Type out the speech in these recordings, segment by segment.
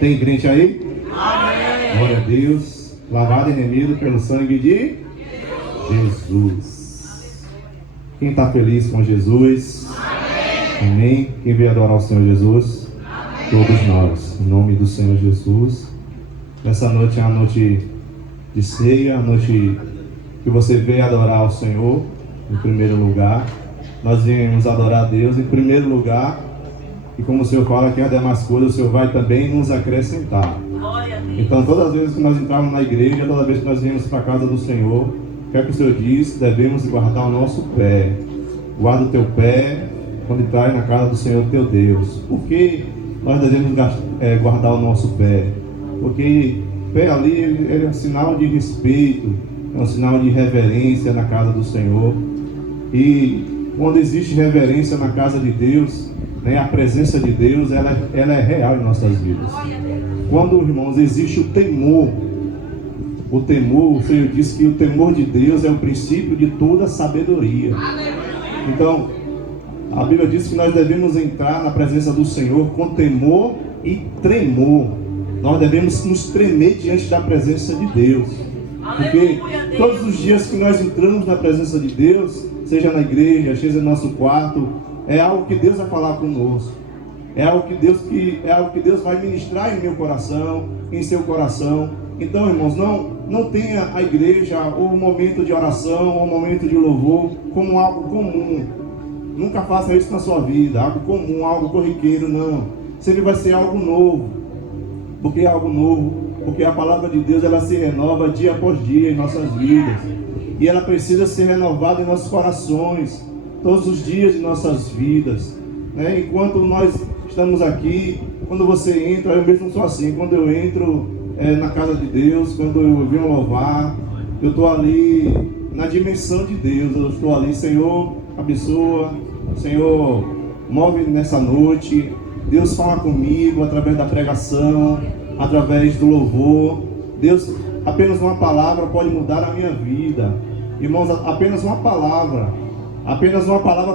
Tem crente aí? Amém. Glória a Deus. Lavado e remido pelo sangue de Jesus. Quem está feliz com Jesus? Amém. Amém. Quem veio adorar o Senhor Jesus? Amém. Todos nós, em nome do Senhor Jesus. Nessa noite é a noite de ceia, a noite que você veio adorar o Senhor em primeiro lugar. Nós viemos adorar a Deus em primeiro lugar. E como o Senhor fala que as demais coisas o Senhor vai também nos acrescentar. Então todas as vezes que nós entramos na igreja, toda vez que nós viemos para a casa do Senhor, o que é que o Senhor diz? Devemos guardar o nosso pé. Guarda o teu pé quando entrar na casa do Senhor teu Deus. Por que nós devemos guardar o nosso pé? Porque pé ali é um sinal de respeito, é um sinal de reverência na casa do Senhor. E quando existe reverência na casa de Deus, né, a presença de Deus ela é real em nossas vidas. Quando, irmãos, existe o temor, o Senhor diz que o temor de Deus é o princípio de toda sabedoria. Então, a Bíblia diz que nós devemos entrar na presença do Senhor com temor e tremor. Nós devemos nos tremer diante da presença de Deus. Porque todos os dias que nós entramos na presença de Deus, seja na igreja, seja no nosso quarto, é algo que Deus vai falar conosco. É algo que Deus vai ministrar em meu coração, em seu coração. Então, irmãos, não tenha a igreja, ou o momento de oração, ou o momento de louvor, como algo comum. Nunca faça isso na sua vida, algo comum, algo corriqueiro, não. Sempre vai ser algo novo. Por que algo novo? Porque a palavra de Deus, ela se renova dia após dia em nossas vidas. E ela precisa ser renovada em nossos corações, todos os dias de nossas vidas. Né? Enquanto nós estamos aqui, quando você entra, eu mesmo sou assim, quando eu entro na casa de Deus, quando eu venho louvar, eu estou ali na dimensão de Deus, eu estou ali, Senhor, abençoa, Senhor, move nessa noite, Deus fala comigo através da pregação, através do louvor. Deus, apenas uma palavra pode mudar a minha vida. Irmãos, apenas uma palavra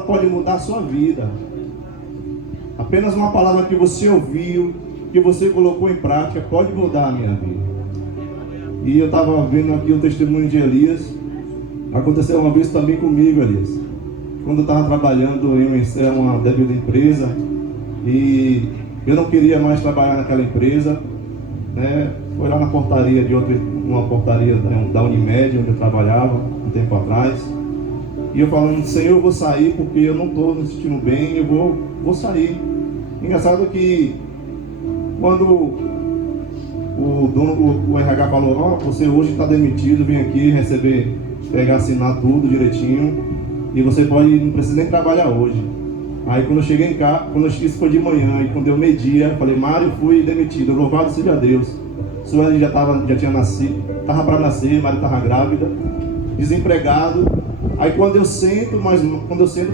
pode mudar a sua vida. Apenas uma palavra que você ouviu, que você colocou em prática, pode mudar a minha vida. E eu estava vendo aqui o testemunho de Elias. Aconteceu uma vez também comigo, Elias. Quando eu estava trabalhando em uma devida empresa, e eu não queria mais trabalhar naquela empresa, né? Foi lá na portaria uma portaria da Unimed, onde eu trabalhava um tempo atrás. E eu falando, Senhor, eu vou sair porque eu não estou me sentindo bem, eu vou sair. Engraçado que quando o dono, o RH falou, você hoje está demitido, vem aqui assinar tudo direitinho, e você não precisa nem trabalhar hoje. Aí quando eu cheguei em casa, isso foi de manhã, e quando deu meio-dia, falei, Mário, fui demitido, louvado seja Deus. Sueli já tinha nascido, estava para nascer, Mário estava grávida, desempregado. Aí quando eu sento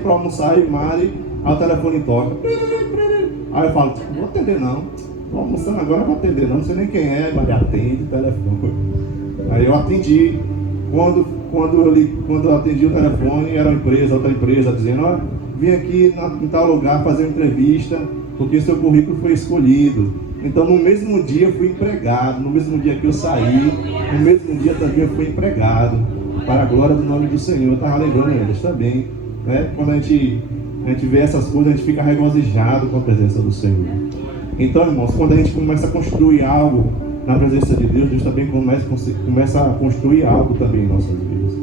para almoçar, e Mário, aí o telefone toca. Aí eu falo, não vou atender não, estou almoçando agora, não vou atender não sei nem quem é, mas atende o telefone. Aí eu atendi. Quando eu atendi o telefone, era outra empresa, dizendo, vim aqui em tal lugar fazer uma entrevista, porque seu currículo foi escolhido. Então no mesmo dia eu fui empregado, no mesmo dia que eu saí, no mesmo dia também eu fui empregado, para a glória do nome do Senhor. Eu estava lembrando eles também, né? Quando a gente vê essas coisas, a gente fica regozijado com a presença do Senhor. Então, irmãos, quando a gente começa a construir algo na presença de Deus, Deus também começa a construir algo também em nossas vidas.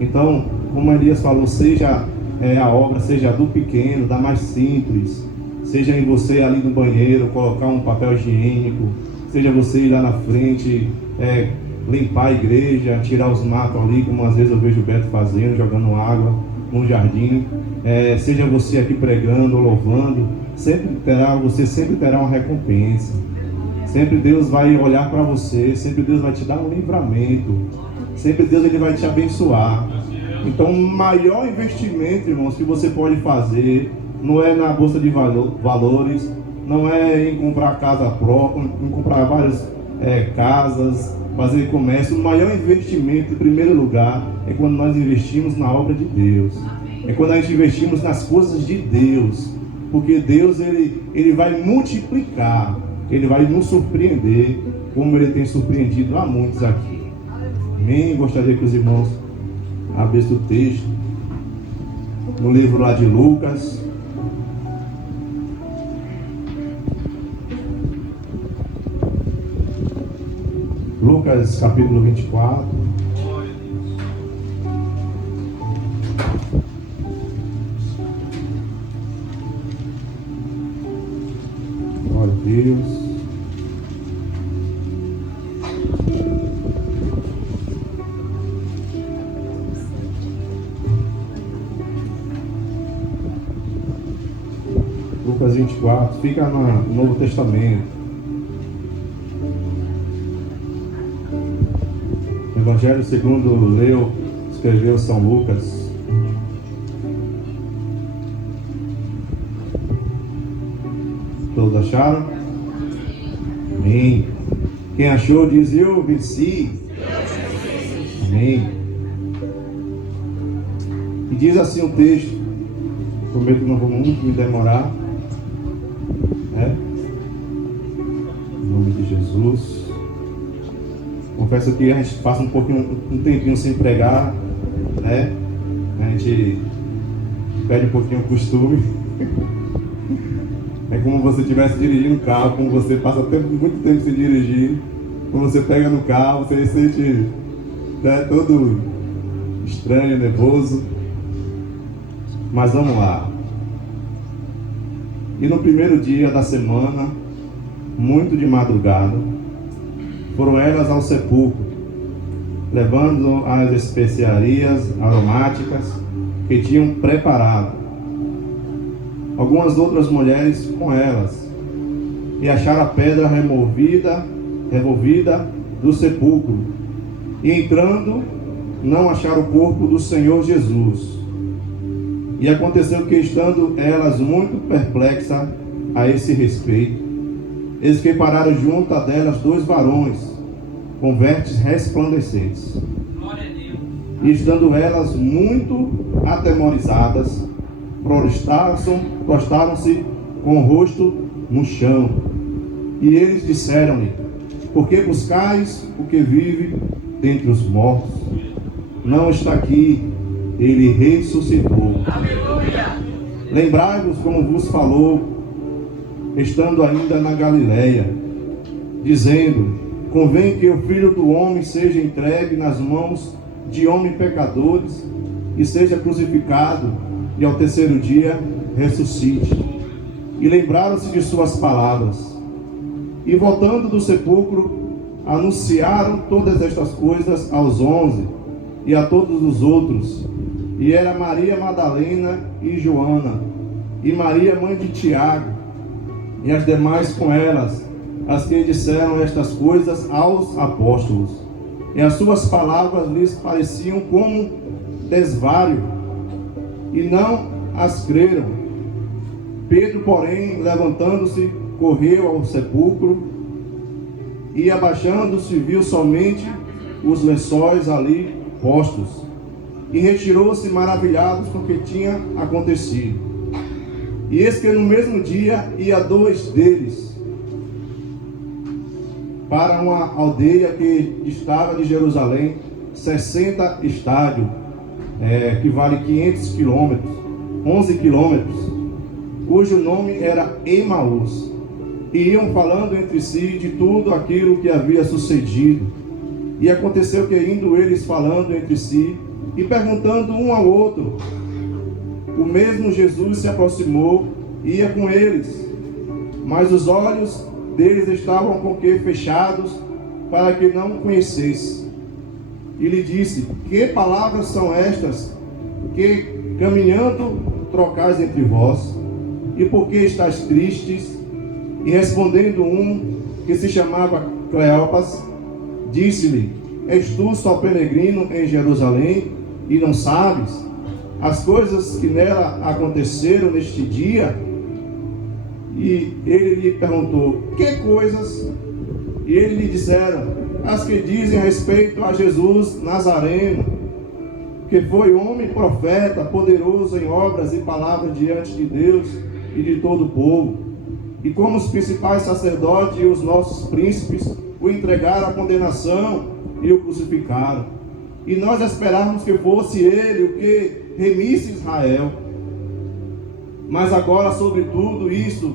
Então, como Elias falou, seja a obra, seja do pequeno, da mais simples, seja em você ali no banheiro, colocar um papel higiênico, seja você ir lá na frente, limpar a igreja, tirar os matos ali, como às vezes eu vejo o Beto fazendo, jogando água no jardim, seja você aqui pregando, louvando, você sempre terá uma recompensa. Sempre Deus vai olhar para você, sempre Deus vai te dar um livramento, sempre Deus ele vai te abençoar. Então o maior investimento, irmãos, que você pode fazer não é na bolsa de valores, não é em comprar casa própria, em comprar várias casas, fazer comércio. O maior investimento, em primeiro lugar, é quando nós investimos na obra de Deus, é quando nós investimos nas coisas de Deus, porque Deus ele vai multiplicar Ele vai nos surpreender, como Ele tem surpreendido a muitos aqui. Amém? Gostaria que os irmãos abrissem o texto no livro lá de Lucas. Lucas capítulo 24. Glória a Deus. Lucas 24, fica no Novo Testamento. Evangelho segundo escreveu São Lucas. Todos acharam? Amém. Quem achou diz: eu venci. Amém. E diz assim o texto. Prometo que não vou muito me demorar. Em nome de Jesus. Confesso que a gente passa um tempinho sem pregar, né? A gente perde um pouquinho o costume. É como você estivesse dirigindo um carro, como você passa muito tempo sem dirigir. Quando você pega no carro, você se sente, né, todo estranho, nervoso. Mas vamos lá. E no primeiro dia da semana, muito de madrugada, foram elas ao sepulcro, levando as especiarias aromáticas que tinham preparado. Algumas outras mulheres com elas, e acharam a pedra removida do sepulcro, e entrando, não acharam o corpo do Senhor Jesus. E aconteceu que, estando elas muito perplexas a esse respeito, eis que pararam junto a delas 2 varões, com vestes resplandecentes. Glória a Deus. E estando elas muito atemorizadas, prostraram-se com o rosto no chão. E eles disseram-lhe: por que buscais o que vive dentre os mortos? Não está aqui, ele ressuscitou. Aleluia. Lembrai-vos como vos falou, estando ainda na Galileia, dizendo: convém que o Filho do Homem seja entregue nas mãos de homens pecadores e seja crucificado, e ao terceiro dia ressuscite. E lembraram-se de suas palavras. E voltando do sepulcro, anunciaram todas estas coisas aos 11 e a todos os outros. E era Maria Madalena e Joana, e Maria mãe de Tiago, e as demais com elas, as que disseram estas coisas aos apóstolos. E as suas palavras lhes pareciam como desvario, e não as creram. Pedro, porém, levantando-se, correu ao sepulcro, e abaixando-se, viu somente os lençóis ali postos, e retirou-se maravilhado com o que tinha acontecido. E eis que no mesmo dia ia 2 deles para uma aldeia que distava de Jerusalém 60 estádios, que vale 500 quilômetros, 11 quilômetros, cujo nome era Emaús. E iam falando entre si de tudo aquilo que havia sucedido. E aconteceu que, indo eles falando entre si e perguntando um ao outro, o mesmo Jesus se aproximou e ia com eles, mas os olhos deles estavam com que fechados, para que não o conhecesse. E lhe disse: que palavras são estas que, caminhando, trocais entre vós? E por que estáis tristes? E respondendo um, que se chamava Cleopas, disse-lhe: és tu só peregrino em Jerusalém, e não sabes as coisas que nela aconteceram neste dia? E ele lhe perguntou: que coisas? E eles lhe disseram: as que dizem respeito a Jesus Nazareno, que foi homem profeta, poderoso em obras e palavras diante de Deus e de todo o povo, e como os principais sacerdotes e os nossos príncipes o entregaram à condenação e o crucificaram. E nós esperávamos que fosse ele o que remisse Israel. Mas agora, sobre tudo isso,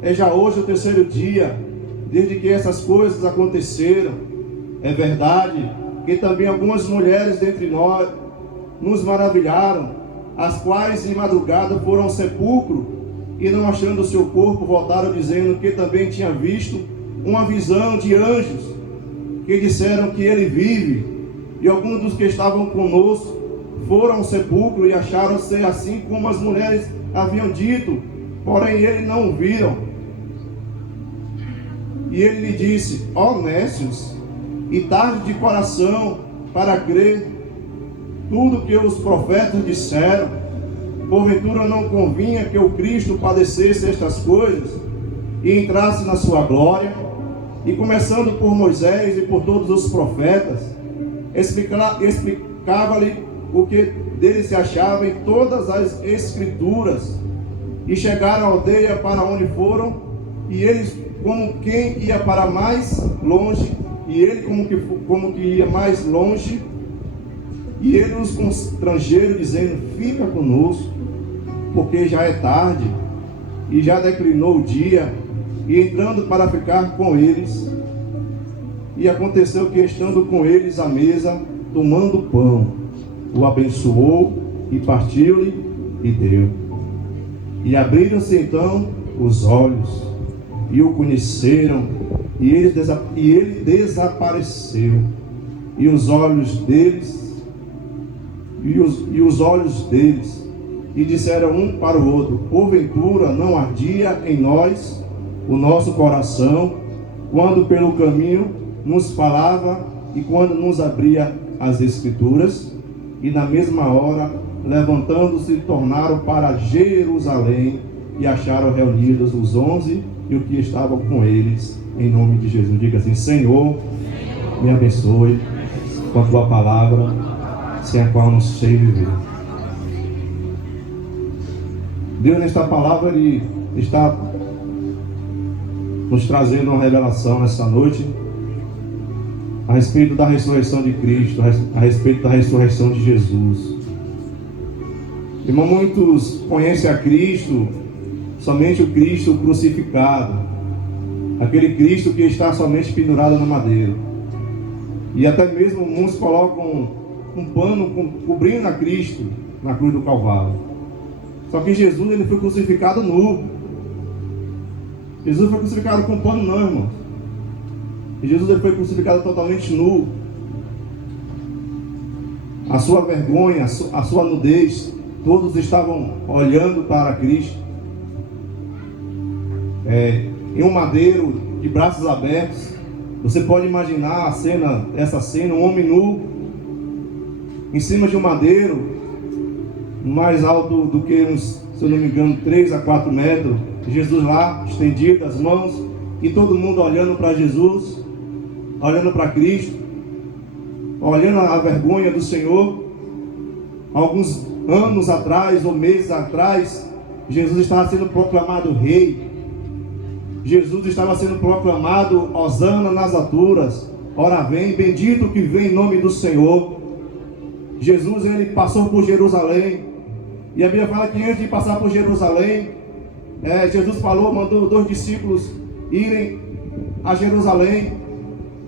é já hoje o terceiro dia, desde que essas coisas aconteceram. É verdade que também algumas mulheres dentre nós nos maravilharam, as quais de madrugada foram ao sepulcro e, não achando o seu corpo, voltaram dizendo que também tinha visto uma visão de anjos que disseram que ele vive. E alguns dos que estavam conosco foram ao sepulcro e acharam ser assim como as mulheres haviam dito, porém ele não o viram. E ele lhe disse: ó nécios, e tarde de coração para crer tudo que os profetas disseram, porventura não convinha que o Cristo padecesse estas coisas e entrasse na sua glória? E começando por Moisés e por todos os profetas, explicava-lhe o que dele se achava em todas as escrituras. E chegaram à aldeia para onde foram, e eles, como quem ia para mais longe, e ele como que ia mais longe, e ele os constrangeram, dizendo: fica conosco, porque já é tarde, e já declinou o dia. E entrando para ficar com eles, e aconteceu que, estando com eles à mesa, tomando pão, o abençoou e partiu-lhe e deu. E abriram-se então os olhos e o conheceram, e ele desapareceu, e os olhos deles e disseram um para o outro: porventura não ardia em nós o nosso coração, quando pelo caminho nos falava e quando nos abria as Escrituras? E na mesma hora, levantando-se, tornaram para Jerusalém, e acharam reunidos os 11 e os que estavam com eles, em nome de Jesus. Diga assim: Senhor, me abençoe com a tua palavra, sem a qual não sei viver. Deus, nesta palavra, Ele está nos trazendo uma revelação nessa noite a respeito da ressurreição de Cristo, a respeito da ressurreição de Jesus. Irmão, muitos conhecem a Cristo somente o Cristo crucificado, aquele Cristo que está somente pendurado na madeira. E até mesmo muitos colocam um pano cobrindo a Cristo na cruz do Calvário. Só que Jesus, ele foi crucificado nu. Jesus foi crucificado com pano não, irmão. E Jesus, ele foi crucificado totalmente nu. A sua vergonha, a sua nudez, todos estavam olhando para Cristo. Em um madeiro, de braços abertos. Você pode imaginar essa cena, um homem nu, em cima de um madeiro, mais alto do que uns, se eu não me engano, 3 a 4 metros. Jesus lá, estendido, as mãos, e todo mundo olhando para Jesus, olhando para Cristo, olhando a vergonha do Senhor. Alguns anos atrás, ou meses atrás, Jesus estava sendo proclamado rei. Jesus estava sendo proclamado: Hosana nas alturas, ora vem, bendito que vem em nome do Senhor. Jesus, ele passou por Jerusalém, e a Bíblia fala que antes de passar por Jerusalém, Jesus mandou 2 discípulos irem a Jerusalém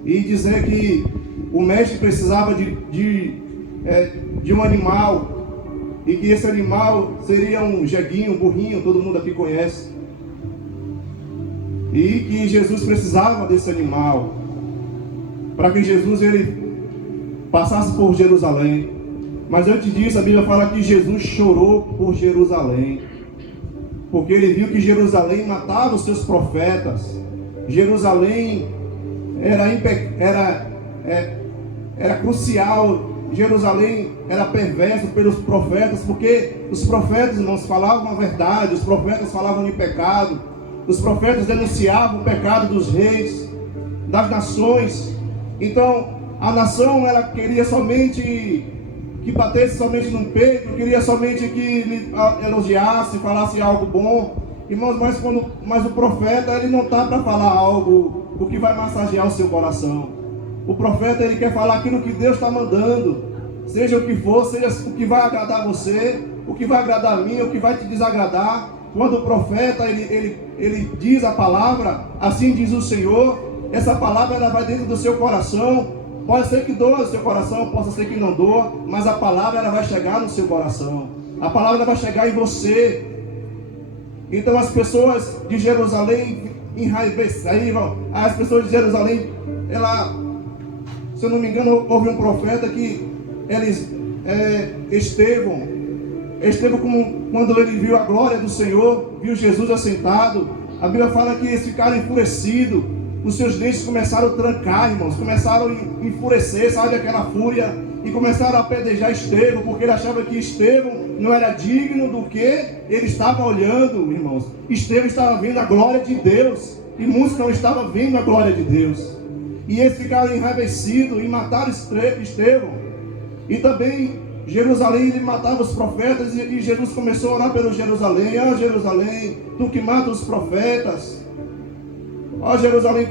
e dizer que o mestre precisava de um animal, e que esse animal seria um jeguinho, um burrinho, todo mundo aqui conhece, e que Jesus precisava desse animal para que Jesus, ele passasse por Jerusalém. Mas antes disso, a Bíblia fala que Jesus chorou por Jerusalém, porque ele viu que Jerusalém matava os seus profetas. Jerusalém era crucial. Jerusalém era perverso pelos profetas, porque os profetas, irmãos, falavam a verdade, os profetas falavam de pecado, os profetas denunciavam o pecado dos reis, das nações. Então, a nação, ela queria somente que batesse somente no peito, queria somente que lhe elogiasse, falasse algo bom. Irmãos, mas o profeta, ele não está para falar algo o que vai massagear o seu coração. O profeta, ele quer falar aquilo que Deus está mandando, seja o que for, seja o que vai agradar você, o que vai agradar a mim, o que vai te desagradar. Quando o profeta, ele diz a palavra, assim diz o Senhor, essa palavra ela vai dentro do seu coração. Pode ser que doa o seu coração, pode ser que não doa, mas a palavra ela vai chegar no seu coração. A palavra ela vai chegar em você. Então as pessoas de Jerusalém enraivecidas, as pessoas de Jerusalém, se eu não me engano, houve um profeta que Estevão, quando ele viu a glória do Senhor, viu Jesus assentado, a Bíblia fala que eles ficaram enfurecidos, os seus dentes começaram a trancar, irmãos, começaram a enfurecer, sabe, aquela fúria, e começaram a apedrejar Estevão, porque ele achava que Estevão não era digno do que ele estava olhando, irmãos. Estevão estava vendo a glória de Deus, e muitos não estavam vendo a glória de Deus, e eles ficaram enraivecidos e mataram Estevão. E também Jerusalém, ele matava os profetas, e Jesus começou a orar pelo Jerusalém. Jerusalém, tu que mata os profetas. Jerusalém,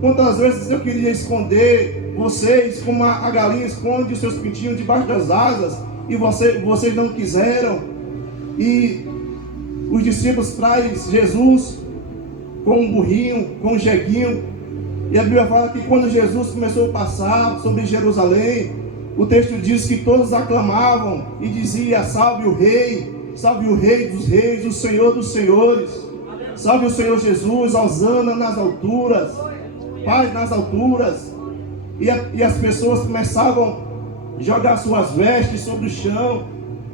quantas vezes eu queria esconder vocês, como a galinha esconde os seus pintinhos debaixo das asas, e vocês não quiseram. E os discípulos trazem Jesus com um burrinho, com um jeguinho, e a Bíblia fala que quando Jesus começou a passar sobre Jerusalém, o texto diz que todos aclamavam e dizia: salve o Rei dos reis, o Senhor dos senhores, salve o Senhor Jesus, hosana nas alturas, paz nas alturas. E as pessoas começavam a jogar suas vestes sobre o chão,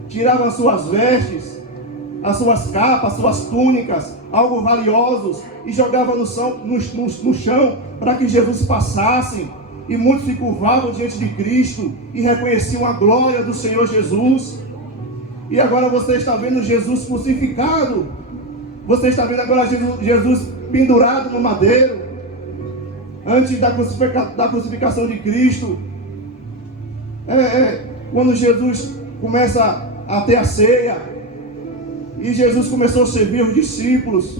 tiravam as suas vestes, as suas capas, as suas túnicas, algo valiosos, e jogavam no chão para que Jesus passasse. E muitos se curvavam diante de Cristo e reconheciam a glória do Senhor Jesus. E agora você está vendo Jesus crucificado. Você está vendo agora Jesus pendurado no madeiro. Antes da crucificação de Cristo, quando Jesus começa a ter a ceia, e Jesus começou a servir os discípulos,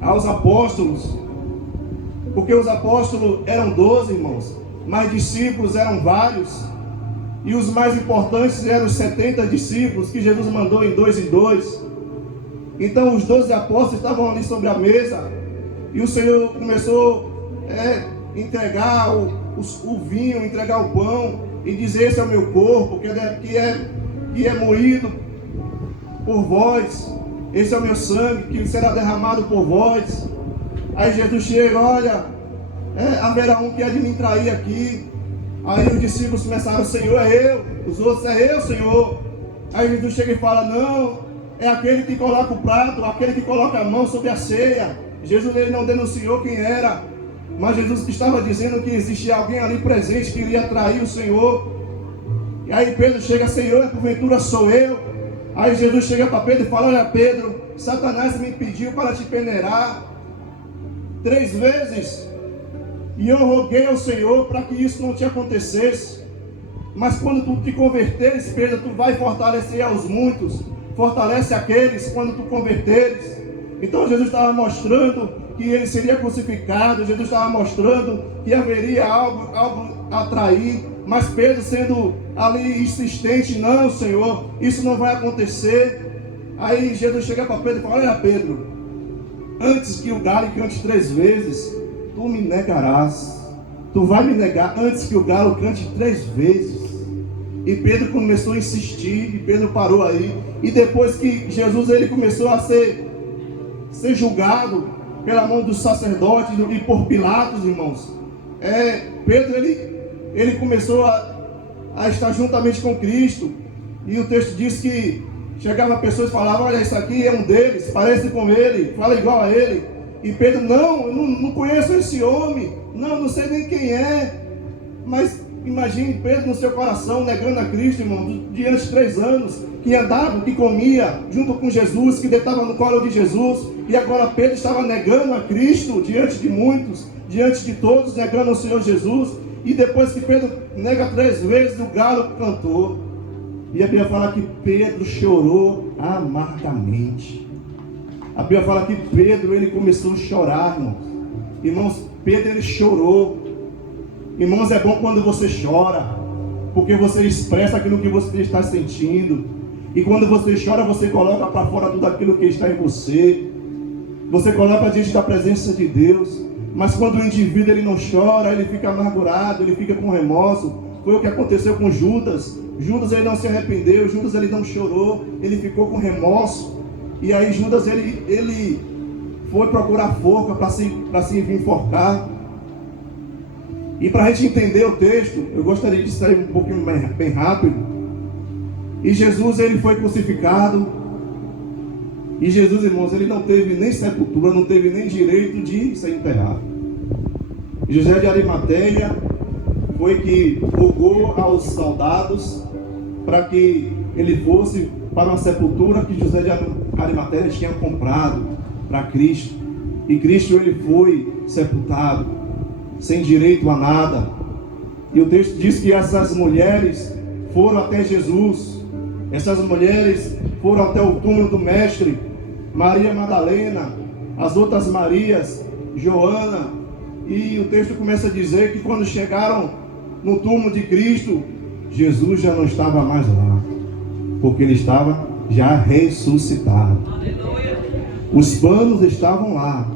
aos apóstolos, porque os apóstolos eram 12, irmãos, mas discípulos eram vários, e os mais importantes eram os 70 discípulos que Jesus mandou em 2 em 2. Então os 12 apóstolos estavam ali sobre a mesa, e o Senhor começou a entregar o vinho, entregar o pão, e dizer: esse é o meu corpo, que é moído por vós, esse é o meu sangue, que será derramado por vós. Aí Jesus chega: olha, haverá um que há de me trair aqui. Aí os discípulos começaram: Senhor, é eu. Os outros: é eu, Senhor. Aí Jesus chega e fala: não, é aquele que coloca o prato, aquele que coloca a mão sobre a ceia. Jesus, ele não denunciou quem era, mas Jesus estava dizendo que existia alguém ali presente que iria trair o Senhor. E aí Pedro chega: Senhor, porventura sou eu? Aí Jesus chega para Pedro e fala: olha, Pedro, Satanás me pediu para te peneirar 3 vezes, e eu roguei ao Senhor para que isso não te acontecesse. Mas quando tu te converteres, Pedro, tu vai fortalecer aos muitos, fortalece aqueles quando tu converteres. Então Jesus estava mostrando que ele seria crucificado, Jesus estava mostrando que haveria algo a trair, mas Pedro sendo ali insistente: não, Senhor, isso não vai acontecer. Aí Jesus chega para Pedro e fala: olha, Pedro, antes que o galo cante 3 vezes, tu me negarás. Tu vai me negar antes que o galo cante 3 vezes. E Pedro começou a insistir, e Pedro parou aí. E depois que Jesus ele começou a ser julgado pela mão dos sacerdotes e por Pilatos, irmãos, Pedro ele começou a estar juntamente com Cristo. E o texto diz que chegava pessoas e falavam: olha, isso aqui é um deles, parece com ele, fala igual a ele. E Pedro: não, eu não conheço esse homem, não sei nem quem é. Mas imagine Pedro no seu coração negando a Cristo, irmão, diante de 3 anos, que andava, que comia junto com Jesus, que deitava no colo de Jesus. E agora Pedro estava negando a Cristo diante de muitos, diante de todos, negando ao Senhor Jesus. E depois que Pedro nega 3 vezes, o galo cantou. E a Bíblia fala que Pedro chorou amargamente. A Bíblia fala que Pedro, ele começou a chorar, irmãos. Irmãos, Pedro, ele chorou. Irmãos, é bom quando você chora, porque você expressa aquilo que você está sentindo. E quando você chora, você coloca para fora tudo aquilo que está em você. Você coloca diante da presença de Deus. Mas quando o indivíduo ele não chora, ele fica amargurado, ele fica com remorso. Foi o que aconteceu com Judas. Judas ele não se arrependeu, Judas ele não chorou, ele ficou com remorso. E aí Judas ele foi procurar forca para se enforcar. E para a gente entender o texto, eu gostaria de sair um pouquinho bem rápido. E Jesus ele foi crucificado. E Jesus, irmãos, ele não teve nem sepultura, não teve nem direito de ser enterrado. José de Arimateia foi que rogou aos soldados para que ele fosse para uma sepultura que José de Arimateia tinha comprado para Cristo. E Cristo ele foi sepultado, sem direito a nada. E o texto diz que essas mulheres foram até Jesus. Essas mulheres foram até o túmulo do Mestre. Maria Madalena, as outras Marias, Joana. E o texto começa a dizer que quando chegaram no túmulo de Cristo, Jesus já não estava mais lá, porque ele estava já ressuscitado. Os panos estavam lá,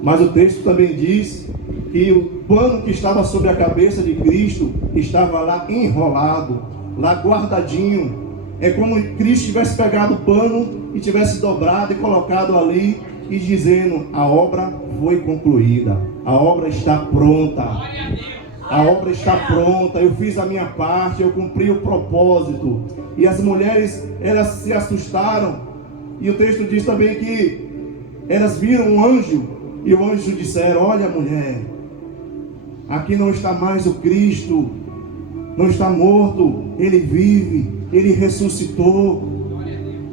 mas o texto também diz que o pano que estava sobre a cabeça de Cristo estava lá enrolado, lá guardadinho. É como se Cristo tivesse pegado o pano e tivesse dobrado e colocado ali e dizendo: a obra foi concluída, a obra está pronta, a obra está pronta, eu fiz a minha parte, eu cumpri o propósito. E as mulheres, elas se assustaram, e o texto diz também que elas viram um anjo, e o anjo disseram: olha, mulher, aqui não está mais o Cristo, não está morto, ele vive, ele ressuscitou.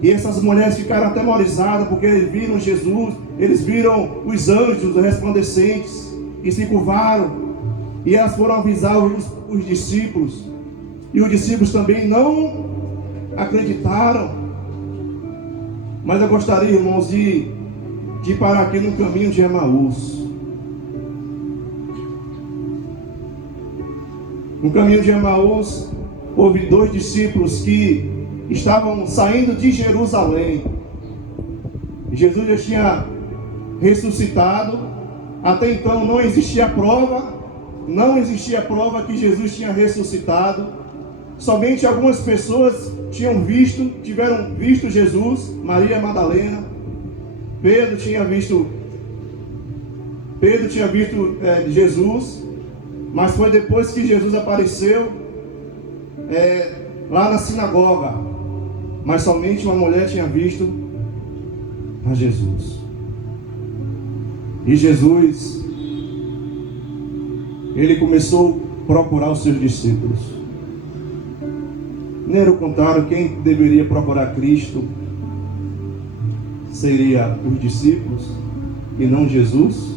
E essas mulheres ficaram atemorizadas, porque eles viram Jesus, eles viram os anjos resplandecentes, e se curvaram. E elas foram avisar os discípulos, e os discípulos também não acreditaram. Mas eu gostaria, irmãos, de parar aqui no caminho de Emaús. No caminho de Emaús, houve 2 discípulos que estavam saindo de Jerusalém. Jesus já tinha ressuscitado. Até então não existia prova que Jesus tinha ressuscitado. Somente algumas pessoas tiveram visto Jesus. Maria Madalena, Pedro tinha visto Jesus, mas foi depois que Jesus apareceu lá na sinagoga. Mas somente uma mulher tinha visto a Jesus. E Jesus, ele começou a procurar os seus discípulos. Nem era o contrário, quem deveria procurar Cristo seria os discípulos e não Jesus.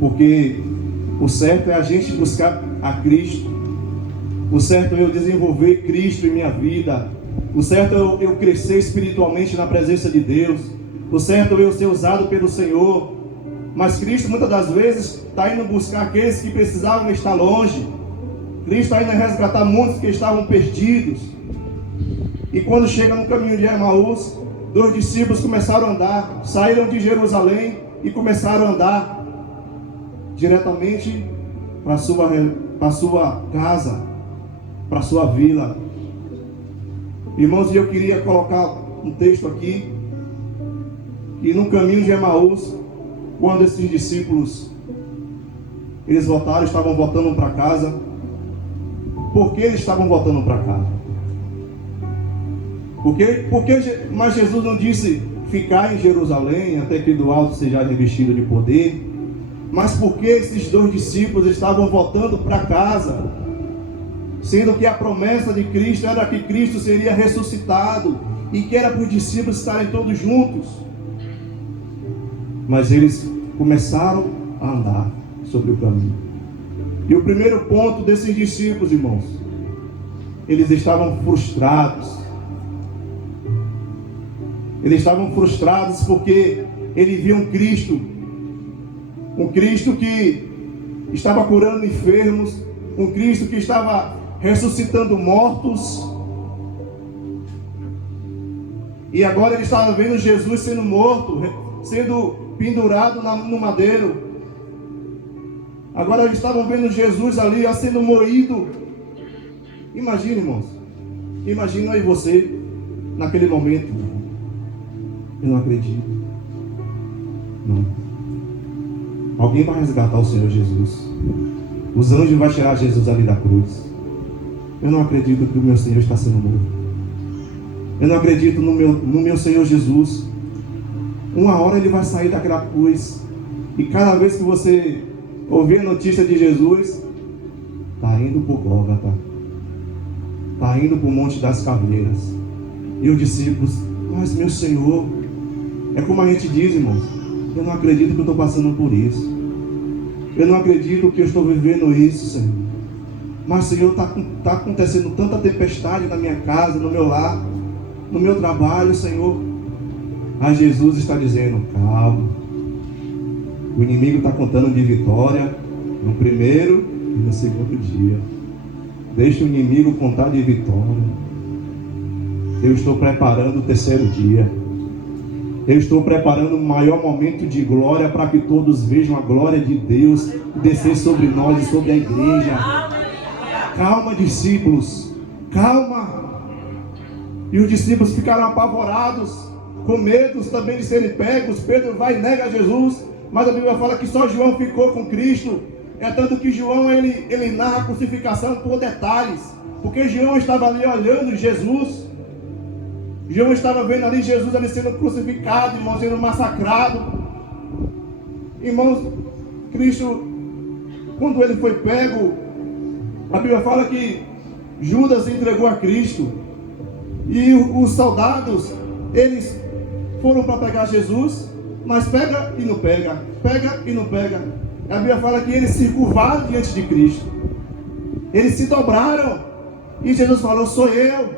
Porque o certo é a gente buscar a Cristo. O certo é eu desenvolver Cristo em minha vida. O certo é eu crescer espiritualmente na presença de Deus. O certo é eu ser usado pelo Senhor. Mas Cristo muitas das vezes está indo buscar aqueles que precisavam estar longe. Cristo está indo resgatar muitos que estavam perdidos. E quando chega no caminho de Emaús, 2 discípulos começaram a andar. Saíram de Jerusalém e começaram a andar diretamente para a sua casa, para a sua vila. Irmãos, eu queria colocar um texto aqui, que no caminho de Emaús, quando esses discípulos eles voltaram, estavam voltando para casa. Por que eles estavam voltando para casa? Mas Jesus não disse ficar em Jerusalém até que do alto seja revestido de poder. Mas porque esses 2 discípulos estavam voltando para casa, sendo que a promessa de Cristo era que Cristo seria ressuscitado e que era para os discípulos estarem todos juntos. Mas eles começaram a andar sobre o caminho. E o primeiro ponto desses discípulos, irmãos, eles estavam frustrados. Eles estavam frustrados porque eles viam um Cristo que estava curando enfermos, um Cristo que estava ressuscitando mortos. E agora eles estavam vendo Jesus sendo morto, sendo pendurado no madeiro. Agora eles estavam vendo Jesus ali sendo moído. Imagine, irmãos. Imagina aí você naquele momento. Eu não acredito. Não. Alguém vai resgatar o Senhor Jesus. Os anjos vão tirar Jesus ali da cruz. Eu não acredito que o meu Senhor está sendo morto. Eu não acredito no meu Senhor Jesus. Uma hora ele vai sair daquela cruz. E cada vez que você ouvir a notícia de Jesus, está indo para o Gólgota, está indo para o Monte das Caveiras. E os discípulos, mas meu Senhor, é como a gente diz, irmãos, eu não acredito que eu estou passando por isso. Eu não acredito que eu estou vivendo isso, Senhor. Mas, Senhor, está acontecendo tanta tempestade na minha casa, no meu lar, no meu trabalho, Senhor. Mas Jesus está dizendo, calma. O inimigo está contando de vitória no primeiro e no segundo dia. Deixa o inimigo contar de vitória. Eu estou preparando o terceiro dia. Eu estou preparando o maior momento de glória para que todos vejam a glória de Deus descer sobre nós e sobre a igreja. Calma, discípulos. Calma. E os discípulos ficaram apavorados, com medo também de serem pegos. Pedro vai e nega Jesus. Mas a Bíblia fala que só João ficou com Cristo. É tanto que João ele narra a crucificação por detalhes. Porque João estava ali olhando Jesus. João estava vendo ali Jesus ali sendo crucificado, irmãos, sendo massacrado. Irmãos, Cristo, quando ele foi pego, a Bíblia fala que Judas entregou a Cristo. E os soldados, eles foram para pegar Jesus, mas pega e não pega, pega e não pega. A Bíblia fala que eles se curvaram diante de Cristo. Eles se dobraram. E Jesus falou, sou eu,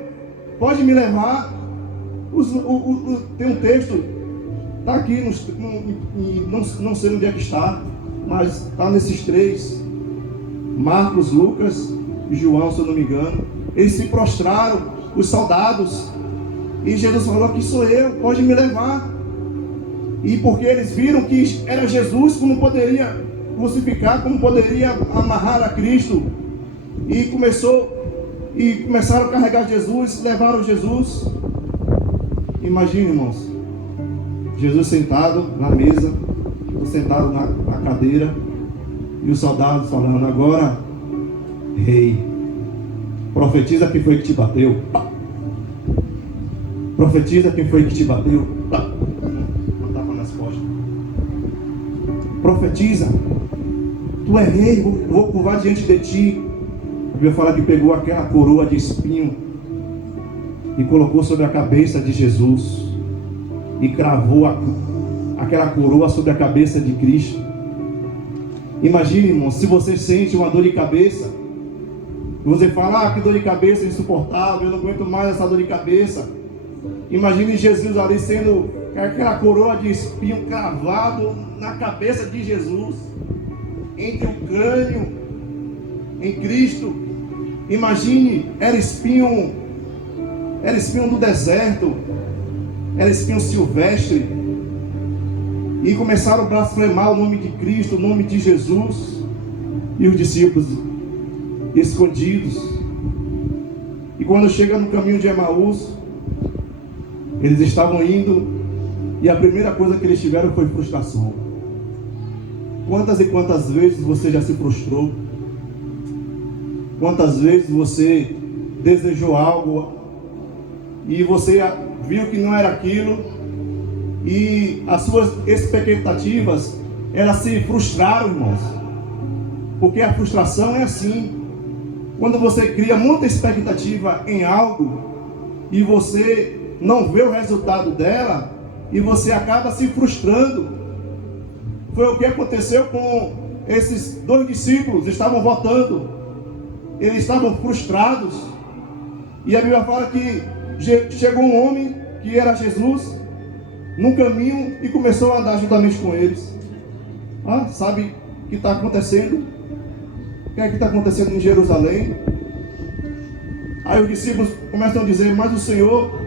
pode me levar. Tem um texto, está aqui, não sei onde é que está, mas está nesses três, Marcos, Lucas e João, se eu não me engano. Eles se prostraram, os soldados, e Jesus falou que sou eu, pode me levar. E porque eles viram que era Jesus, como poderia crucificar, como poderia amarrar a Cristo, e começaram a carregar Jesus, levaram Jesus. Imagine, irmãos, Jesus sentado na mesa, sentado na cadeira, e os soldados falando, agora, rei, profetiza quem foi que te bateu. Profetiza quem foi que te bateu. Um tapa nas costas. Profetiza, tu é rei, vou curvar diante de ti. A Bíblia fala que pegou aquela coroa de espinho e colocou sobre a cabeça de Jesus e cravou aquela coroa sobre a cabeça de Cristo. Imagine, irmão, se você sente uma dor de cabeça, você fala, que dor de cabeça insuportável, eu não aguento mais essa dor de cabeça. Imagine Jesus ali sendo aquela coroa de espinho cravado na cabeça de Jesus, entre o crânio, em Cristo. Imagine, era espinho do deserto, era espinho silvestre, e começaram a blasfemar o nome de Cristo, o nome de Jesus, e os discípulos escondidos. E quando chega no caminho de Emaús, eles estavam indo, e a primeira coisa que eles tiveram foi frustração. Quantas e quantas vezes você já se frustrou? Quantas vezes você desejou algo e você viu que não era aquilo, e as suas expectativas, elas se frustraram, irmãos? Porque a frustração é assim. Quando você cria muita expectativa em algo e você não vê o resultado dela, e você acaba se frustrando. Foi o que aconteceu com esses dois discípulos. Estavam voltando, eles estavam frustrados, e a Bíblia fala que chegou um homem que era Jesus, no caminho e começou a andar juntamente com eles. Sabe o que está acontecendo? O que é que está acontecendo em Jerusalém? Aí os discípulos começam a dizer, mas o Senhor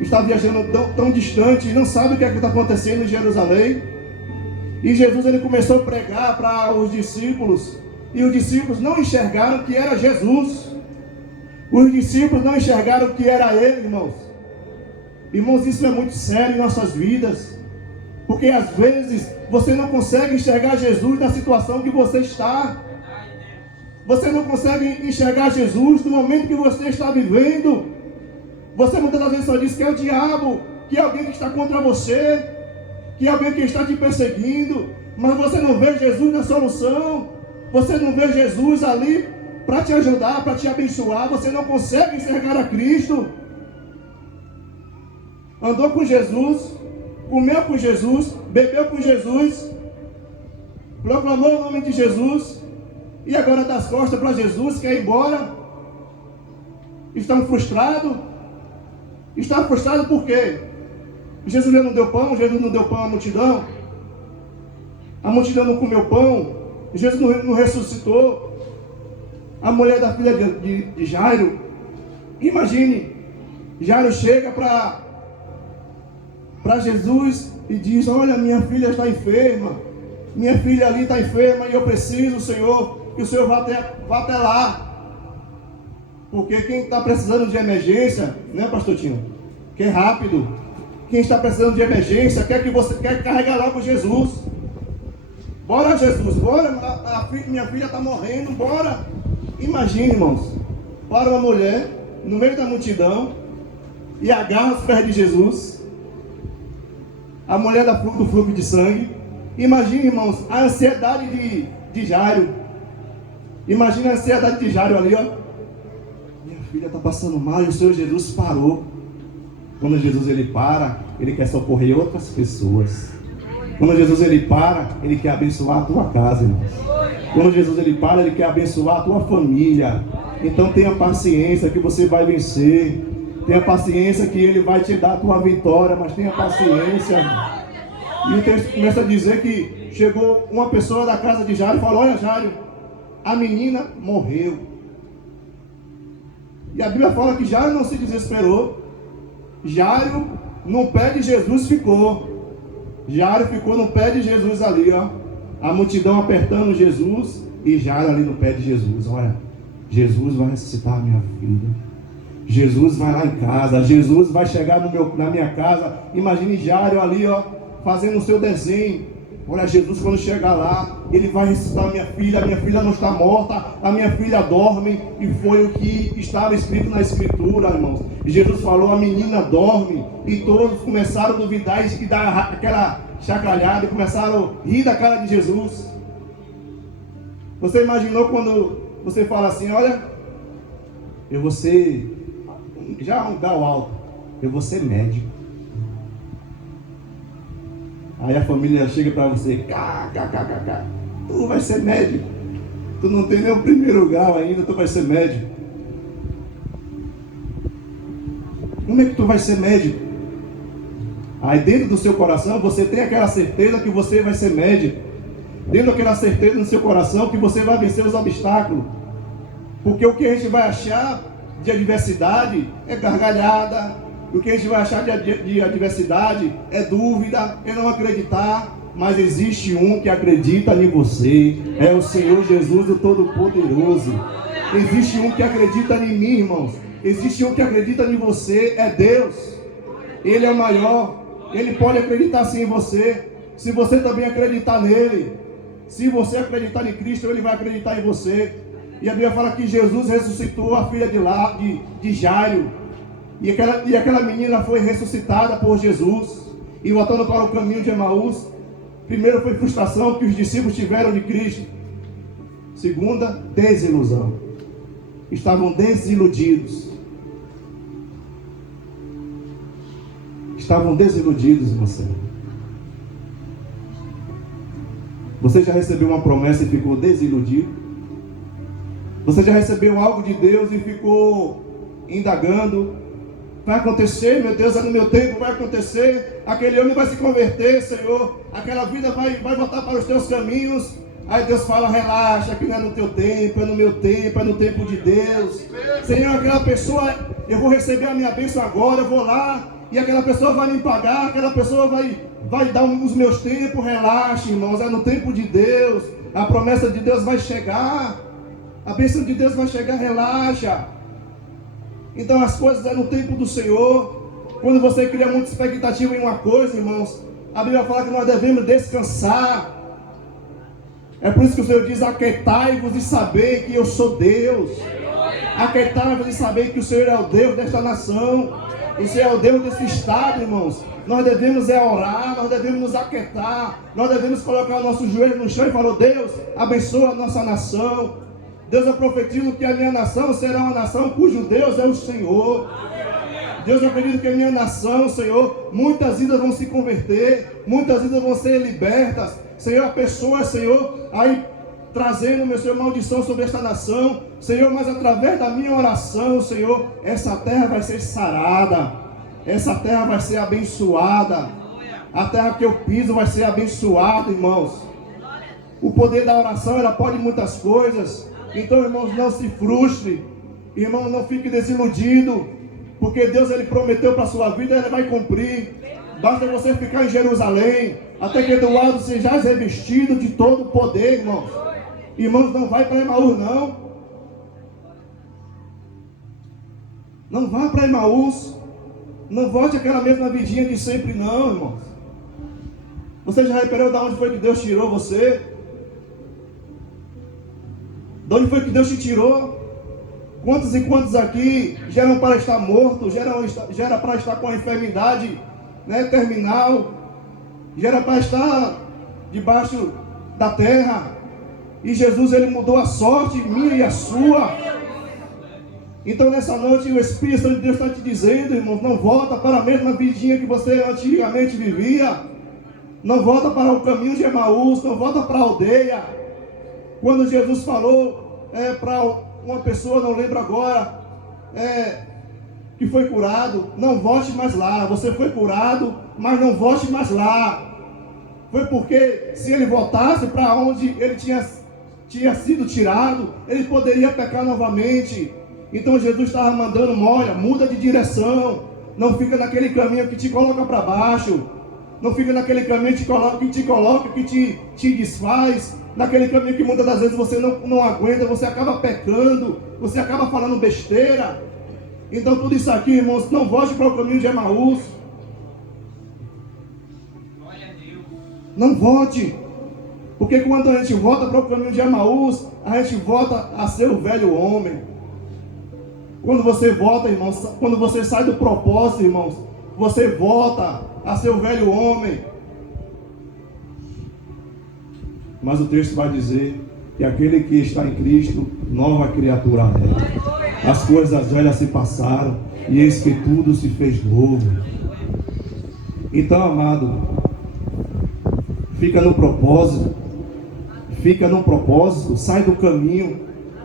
está viajando tão distante e não sabe o que é que está acontecendo em Jerusalém. E Jesus ele começou a pregar para os discípulos, e os discípulos não enxergaram que era Jesus. Os discípulos não enxergaram que era Ele, irmãos. Irmãos, isso é muito sério em nossas vidas, porque às vezes você não consegue enxergar Jesus na situação que você está. Você não consegue enxergar Jesus no momento que você está vivendo. Você muitas das vezes só diz que é o diabo, que é alguém que está contra você, que é alguém que está te perseguindo, mas você não vê Jesus na solução. Você não vê Jesus ali para te ajudar, para te abençoar. Você não consegue enxergar a Cristo. Andou com Jesus, comeu com Jesus, bebeu com Jesus, proclamou o nome de Jesus, e agora dá as costas para Jesus, quer ir embora. Estão frustrados. Está frustrado por quê? Jesus não deu pão, Jesus não deu pão à multidão. A multidão não comeu pão, Jesus não ressuscitou. A mulher da filha de Jairo, imagine, Jairo chega para Jesus e diz, olha, minha filha está enferma, minha filha ali está enferma e eu preciso, Senhor, que o Senhor vá até lá. Porque quem está precisando de emergência, né, pastor Tinho? Que é rápido. Quem está precisando de emergência, quer carregar logo Jesus. Bora, Jesus, bora, minha filha está morrendo, bora. Imagine, irmãos, para uma mulher no meio da multidão e agarra os pés de Jesus, a mulher do fluxo de sangue. Imagine, irmãos, a ansiedade de Jairo. Imagine a ansiedade de Jairo ali, ó. Minha filha está passando mal e o Senhor Jesus parou. Quando Jesus ele para, ele quer socorrer outras pessoas. Quando Jesus ele para, ele quer abençoar a tua casa, irmãos. Quando Jesus ele para, ele quer abençoar a tua família. Então tenha paciência que você vai vencer. Tenha paciência que ele vai te dar a tua vitória, mas tenha paciência. E o texto começa a dizer que chegou uma pessoa da casa de Jairo e falou, olha Jairo, a menina morreu. E a Bíblia fala que Jairo não se desesperou. Jairo no pé de Jesus ficou. Jairo ficou no pé de Jesus ali, ó. A multidão apertando Jesus e Jairo ali no pé de Jesus. Olha, Jesus vai ressuscitar a minha filha. Jesus vai lá em casa. Jesus vai chegar na minha casa. Imagine Jairo ali, ó, fazendo o seu desenho. Olha, Jesus quando chegar lá, ele vai ressuscitar a minha filha não está morta, a minha filha dorme, e foi o que estava escrito na Escritura, irmãos. Jesus falou, a menina dorme, e todos começaram a duvidar e dar aquela chacalhada, e começaram a rir da cara de Jesus. Você imaginou quando você fala assim, olha, eu vou ser, já um grau alto, eu vou ser médico. Aí a família chega para você, tu vai ser médico, tu não tem nem o primeiro grau ainda, tu vai ser médico. Como é que tu vai ser médico? Aí dentro do seu coração você tem aquela certeza que você vai ser médico. Dentro daquela certeza no seu coração que você vai vencer os obstáculos. Porque o que a gente vai achar de adversidade é gargalhada. O que a gente vai achar de adversidade é dúvida, é não acreditar. Mas existe um que acredita em você. É o Senhor Jesus, o Todo-Poderoso. Existe um que acredita em mim, irmãos. Existe um que acredita em você. É Deus. Ele é o maior. Ele pode acreditar sim em você. Se você também acreditar nele. Se você acreditar em Cristo, ele vai acreditar em você. E a Bíblia fala que Jesus ressuscitou a filha de Jairo. E aquela menina foi ressuscitada por Jesus. E voltando para o caminho de Emaús, primeiro foi frustração que os discípulos tiveram de Cristo. Segunda, desilusão. Estavam desiludidos. Estavam desiludidos, irmão. Você já recebeu uma promessa e ficou desiludido? Você já recebeu algo de Deus e ficou indagando, vai acontecer, meu Deus, é no meu tempo, vai acontecer, aquele homem vai se converter, Senhor, aquela vida vai voltar para os teus caminhos. Aí Deus fala, relaxa, que não é no teu tempo, é no meu tempo, é no tempo de Deus. Senhor, aquela pessoa, eu vou receber a minha bênção agora, eu vou lá, e aquela pessoa vai me pagar, aquela pessoa vai dar os meus tempos, relaxa, irmãos, é no tempo de Deus, a promessa de Deus vai chegar, a bênção de Deus vai chegar, relaxa. Então as coisas é no tempo do Senhor. Quando você cria muita expectativa em uma coisa, irmãos, a Bíblia fala que nós devemos descansar. É por isso que o Senhor diz, aquietai-vos e saber que eu sou Deus. Aquietai-vos e saber que o Senhor é o Deus desta nação. O Senhor é o Deus desse estado, irmãos. Nós devemos orar, nós devemos nos aquietar. Nós devemos colocar o nosso joelho no chão e falar, Deus, abençoa a nossa nação. Deus, eu profetizo que a minha nação será uma nação cujo Deus é o Senhor. Deus, eu acredito que a minha nação, Senhor, muitas vidas vão se converter, muitas vidas vão ser libertas. Senhor, a pessoa, Senhor, aí trazendo, meu Senhor, maldição sobre esta nação. Senhor, mas através da minha oração, Senhor, essa terra vai ser sarada. Essa terra vai ser abençoada. A terra que eu piso vai ser abençoada, irmãos. O poder da oração, ela pode muitas coisas. Então, irmãos, não se frustre. Irmão, não fique desiludido. Porque Deus, Ele prometeu para a sua vida, Ele vai cumprir. Basta você ficar em Jerusalém, até que do lado seja revestido de todo o poder, irmãos. Irmãos, não vai para Emaús, não. Não vá para Emaús. Não volte àquela mesma vidinha de sempre, não, irmãos. Você já reparou de onde foi que Deus tirou você? De onde foi que Deus te tirou? Quantos e quantos aqui já eram para estar mortos, já era para estar com a enfermidade, né, terminal, já era para estar debaixo da terra, e Jesus, Ele mudou a sorte minha e a sua. Então nessa noite o Espírito Santo de Deus está te dizendo, irmãos, não volta para a mesma vidinha que você antigamente vivia, não volta para o caminho de Emaús, não volta para a aldeia. Quando Jesus falou para uma pessoa, não lembro agora, que foi curado, não volte mais lá. Você foi curado, mas não volte mais lá. Foi porque se ele voltasse para onde ele tinha sido tirado, ele poderia pecar novamente. Então Jesus estava mandando, olha, muda de direção, não fica naquele caminho que te coloca para baixo, não fica naquele caminho que te desfaz, naquele caminho que muitas das vezes você não aguenta, você acaba pecando, você acaba falando besteira. Então tudo isso aqui, irmãos, não volte para o caminho de Emaús. Não volte. Porque quando a gente volta para o caminho de Emaús, a gente volta a ser o velho homem. Quando você volta, irmãos, quando você sai do propósito, irmãos, você volta a ser o velho homem. Mas o texto vai dizer que aquele que está em Cristo, nova criatura é. As coisas velhas se passaram e eis que tudo se fez novo. Então, amado, fica no propósito, sai do caminho.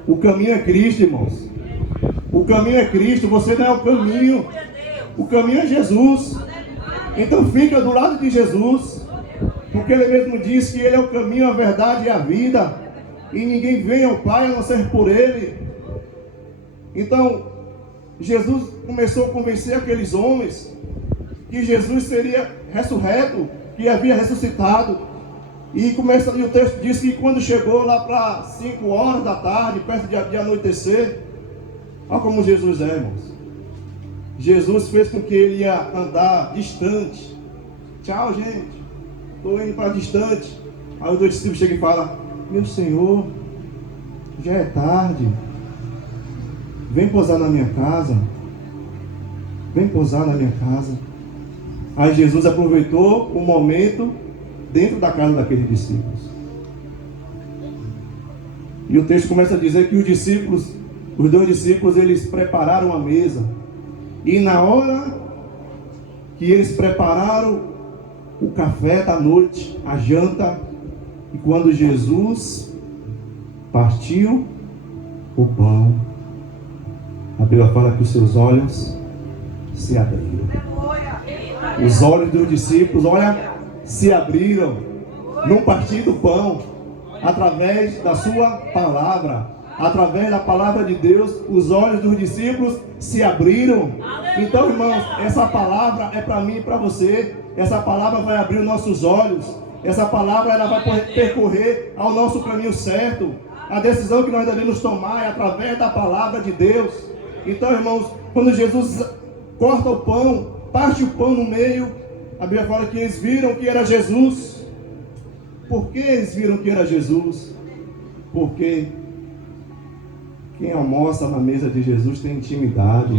O caminho é Cristo, irmãos. O caminho é Cristo, você não é o caminho. O caminho é Jesus. Então fica do lado de Jesus, porque Ele mesmo diz que Ele é o caminho, a verdade e a vida, e ninguém vem ao Pai a não ser por Ele. Então Jesus começou a convencer aqueles homens que Jesus seria ressurreto, que havia ressuscitado. E o texto diz que quando chegou lá para 5 horas da tarde, perto de anoitecer, olha como Jesus é, irmãos. Jesus fez com que ele ia andar distante. Tchau, gente, estou indo para distante. Aí o dois discípulos chegam e falam: meu Senhor, já é tarde, vem pousar na minha casa. Vem pousar na minha casa. Aí Jesus aproveitou o momento dentro da casa daqueles discípulos. E o texto começa a dizer que os dois discípulos, eles prepararam a mesa. E na hora que eles prepararam o café da noite, a janta, e quando Jesus partiu o pão, a Bíblia fala que os seus olhos se abriram. Os olhos dos discípulos, olha, se abriram no partir do pão, através da sua palavra, através da palavra de Deus, os olhos dos discípulos se abriram. Então, irmãos, essa palavra é para mim e para você. Essa palavra vai abrir os nossos olhos. Essa palavra ela vai percorrer ao nosso caminho certo. A decisão que nós devemos tomar é através da palavra de Deus. Então, irmãos, quando Jesus corta o pão, parte o pão no meio, a Bíblia fala que eles viram que era Jesus. Por que eles viram que era Jesus? Porque quem almoça na mesa de Jesus tem intimidade.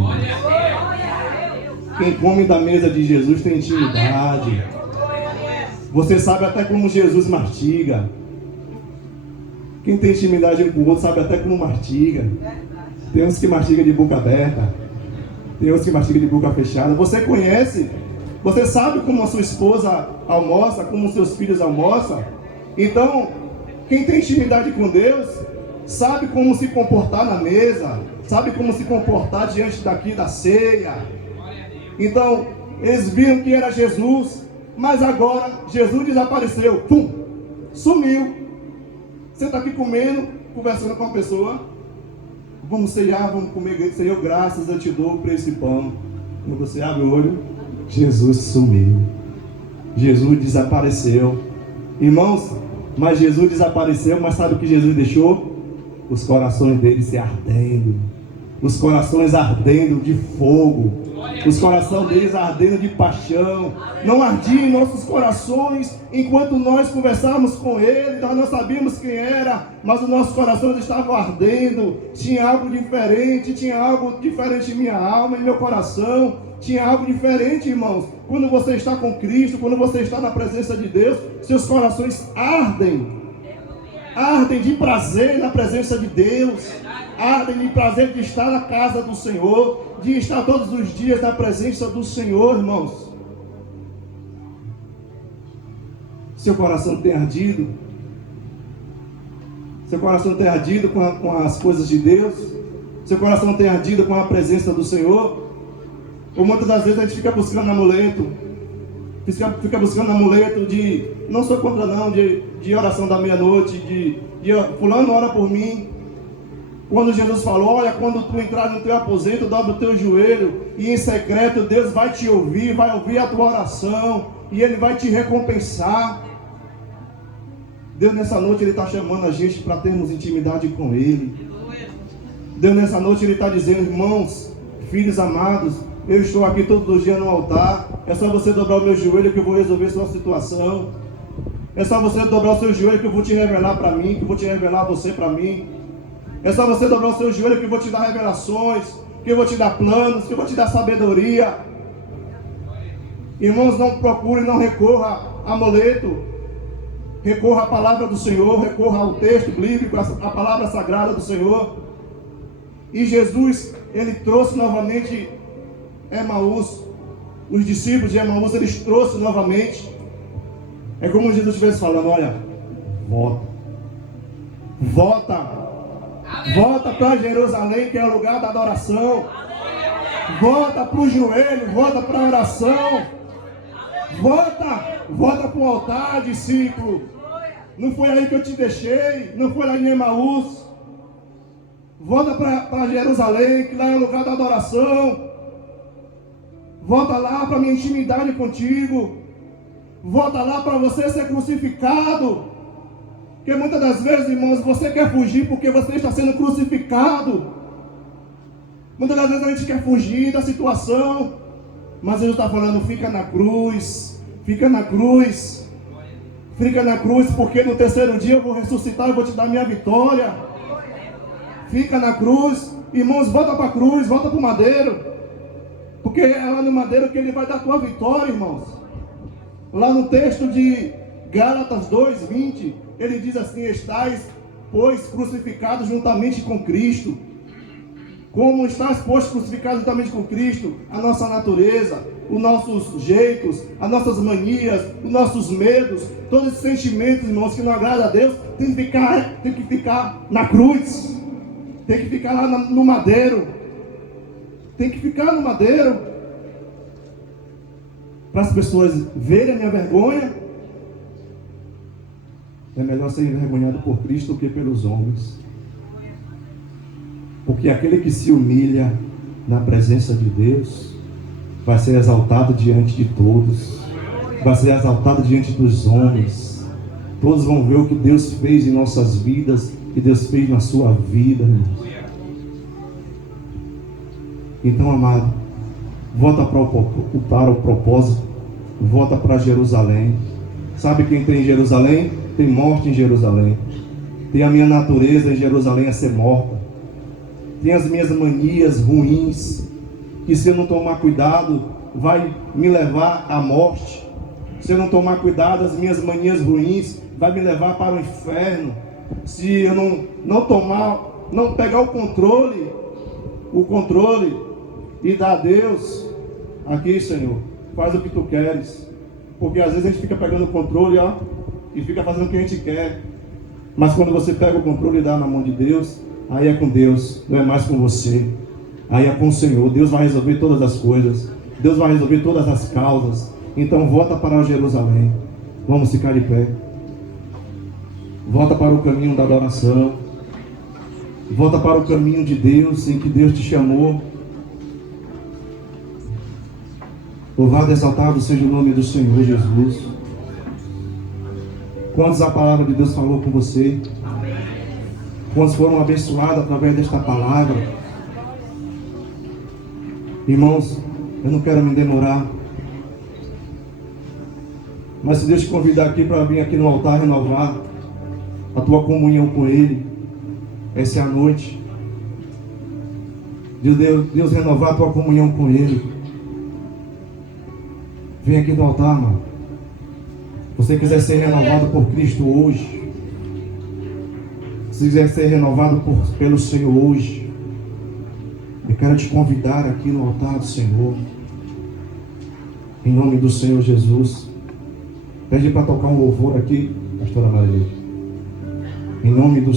Quem come da mesa de Jesus tem intimidade. Você sabe até como Jesus mastiga. Quem tem intimidade um com o outro sabe até como mastiga. Tem uns que mastigam de boca aberta, tem outros que mastigam de boca fechada. Você conhece? Você sabe como a sua esposa almoça, como os seus filhos almoçam? Então, quem tem intimidade com Deus sabe como se comportar na mesa, sabe como se comportar diante daqui da ceia. Então, eles viram que era Jesus, mas agora Jesus desapareceu, pum, sumiu. Você está aqui comendo, conversando com a pessoa, vamos ceiar, vamos comer, Senhor, graças eu te dou por esse pão. Quando você abre o olho, Jesus sumiu, Jesus desapareceu. Irmãos, mas Jesus desapareceu, mas sabe o que Jesus deixou? Os corações deles se ardendo, os corações ardendo de fogo, os corações deles ardendo de paixão. Não ardiam em nossos corações enquanto nós conversávamos com Ele, nós não sabíamos quem era, mas os nossos corações estavam ardendo. Tinha algo diferente em minha alma, em meu coração. Tinha algo diferente, irmãos. Quando você está com Cristo, quando você está na presença de Deus, seus corações ardem de prazer na presença de Deus, ardem de prazer de estar na casa do Senhor, de estar todos os dias na presença do Senhor, irmãos. Seu coração tem ardido? Seu coração tem ardido com as coisas de Deus? Seu coração tem ardido com a presença do Senhor? Ou muitas das vezes a gente fica buscando amuleto, fica buscando amuleto de, não sou contra não, de oração da meia-noite, de fulano ora por mim. Quando Jesus falou, olha, quando tu entrar no teu aposento, dobra o teu joelho, e em secreto Deus vai te ouvir, vai ouvir a tua oração, e Ele vai te recompensar. Deus nessa noite Ele está chamando a gente para termos intimidade com Ele. Deus nessa noite Ele está dizendo, irmãos, filhos amados, eu estou aqui todos os dias no altar. É só você dobrar o meu joelho que eu vou resolver sua situação. É só você dobrar o seu joelho que eu vou te revelar para mim, que eu vou te revelar você para mim. É só você dobrar o seu joelho que eu vou te dar revelações, que eu vou te dar planos, que eu vou te dar sabedoria. Irmãos, não procure, não recorra a amuleto. Recorra à palavra do Senhor, recorra ao texto bíblico, à palavra sagrada do Senhor. E Jesus, Ele trouxe novamente Emaús, os discípulos de Emaús, eles trouxeram novamente. É como Jesus estivesse falando, olha, volta para Jerusalém, que é o lugar da adoração. Volta para o joelho, volta para a oração. Volta para o altar, discípulo. Não foi aí que eu te deixei, não foi lá em Emaús. Volta para Jerusalém, que lá é o lugar da adoração. Volta lá para a minha intimidade contigo. Volta lá para você ser crucificado. Porque muitas das vezes, irmãos, você quer fugir porque você está sendo crucificado. Muitas das vezes a gente quer fugir da situação. Mas Jesus está falando, fica na cruz. Fica na cruz. Fica na cruz, porque no terceiro dia eu vou ressuscitar e vou te dar minha vitória. Fica na cruz. Irmãos, volta para a cruz, volta para o madeiro. Porque é lá no madeiro que Ele vai dar a tua vitória, irmãos. Lá no texto de Gálatas 2:20, Ele diz assim, estais, pois, crucificados juntamente com Cristo. Como estás, pois, crucificados juntamente com Cristo, a nossa natureza, os nossos jeitos, as nossas manias, os nossos medos, todos esses sentimentos, irmãos, que não agradam a Deus, tem que ficar na cruz. Tem que ficar lá no madeiro. Tem que ficar no madeiro. para as pessoas verem a minha vergonha, é melhor ser envergonhado por Cristo do que pelos homens. Porque aquele que se humilha na presença de Deus vai ser exaltado diante de todos, vai ser exaltado diante dos homens. Todos vão ver o que Deus fez em nossas vidas, que Deus fez na sua vida, irmãos. Então, amado, volta para o propósito, volta para Jerusalém. Sabe quem tem em Jerusalém? Tem morte em Jerusalém. Tem a minha natureza em Jerusalém a ser morta. Tem as minhas manias ruins, que se eu não tomar cuidado, vai me levar à morte. Se eu não tomar cuidado, as minhas manias ruins vai me levar para o inferno. Se eu não pegar o controle e dar a Deus, aqui, Senhor, faz o que tu queres. Porque às vezes a gente fica pegando o controle, e fica fazendo o que a gente quer. Mas quando você pega o controle e dá na mão de Deus, aí é com Deus, não é mais com você. Aí é com o Senhor. Deus vai resolver todas as coisas. Deus vai resolver todas as causas. Então volta para Jerusalém. Vamos ficar de pé. Volta para o caminho da adoração. Volta para o caminho de Deus, em que Deus te chamou. Louvado e exaltado seja o nome do Senhor Jesus. Quantos a palavra de Deus falou com você? Quantos foram abençoados através desta palavra? Irmãos, eu não quero me demorar, mas se Deus te convidar aqui para vir aqui no altar renovar a tua comunhão com Ele, essa é a noite de Deus renovar a tua comunhão com Ele. Vem aqui no altar, mano. Se você quiser ser renovado por Cristo hoje, se quiser ser renovado pelo Senhor hoje, eu quero te convidar aqui no altar do Senhor, em nome do Senhor Jesus. Pede para tocar um louvor aqui, pastora Maria, em nome do Senhor.